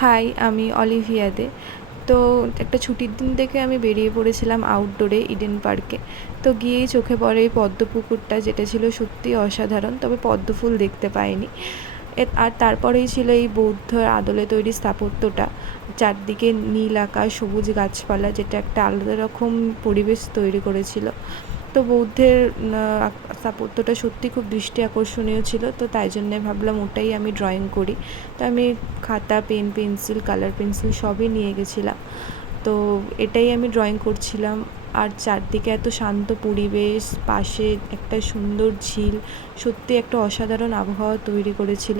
High, আমি Olivia দে। তো একটা ছুটির দিন থেকে আমি বেরিয়ে পড়েছিলাম আউটডোরে ইডেন পার্কে। তো গিয়েই চোখে পড়ে এই পদ্ম পুকুরটা, যেটা ছিল সত্যিই অসাধারণ, তবে পদ্ম ফুল দেখতে পাইনি। আর তারপরেই ছিল এই বৌদ্ধ আদলে তৈরি স্থাপত্যটা, চারদিকে নীল আকাশ, সবুজ গাছপালা, যেটা একটা আলাদা রকম পরিবেশ তৈরি করেছিল। তো বৌদ্ধের স্থাপত্যটা সত্যি খুব দৃষ্টি আকর্ষণীয় ছিল, তো তাই জন্যে ভাবলাম ওটাই আমি ড্রয়িং করি। তো আমি খাতা, পেন, পেন্সিল, কালার পেন্সিল সবই নিয়ে গেছিলাম। তো এটাই আমি ড্রয়িং করছিলাম। আর চারদিকে এত শান্ত পরিবেশ, পাশে একটা সুন্দর ঝিল, সত্যি একটা অসাধারণ আবহাওয়া তৈরি করেছিল।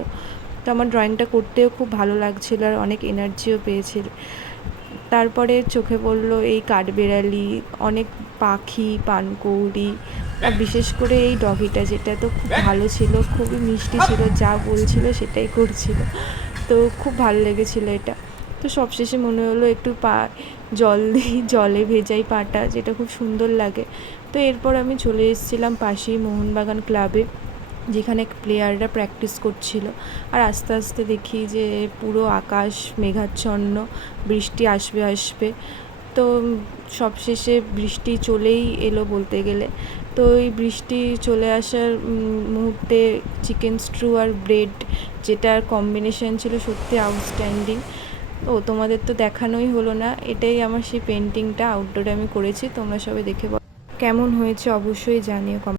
তো আমার ড্রয়িংটা করতেও খুব ভালো লাগছিল আর অনেক এনার্জিও পেয়েছিল। তারপরে চোখে পড়লো এই কাঠবেড়ালি, অনেক পাখি, পানকৌড়ি, আর বিশেষ করে এই ডগিটা, যেটা তো খুব ভালো ছিল, খুবই মিষ্টি ছিল, যা বলছিল সেটাই করছিল। তো খুব ভালো লেগেছিলো এটা। তো সবশেষে মনে হলো একটু পা জল দিই, জলে ভেজাই পাটা, যেটা খুব সুন্দর লাগে। তো এরপর আমি চলে এসেছিলাম পাশেই মোহনবাগান ক্লাবে, যেখানে প্লেয়াররা প্র্যাকটিস করছিল। আর আস্তে আস্তে দেখি যে পুরো আকাশ মেঘাচ্ছন্ন, বৃষ্টি আসবে আসবে। তো সবশেষে বৃষ্টি চলেই এলো বলতে গেলে। তো এই বৃষ্টি চলে আসার মুহূর্তে চিকেন স্ট্রু আর ব্রেড, যেটার কম্বিনেশন ছিল সত্যি আউটস্ট্যান্ডিং। ও তোমাদের তো দেখানোই হলো না, এটাই আমার সেই পেন্টিংটা আউটডোরে আমি করেছি। তোমরা সবাই দেখে কেমন হয়েছে অবশ্যই জানিও।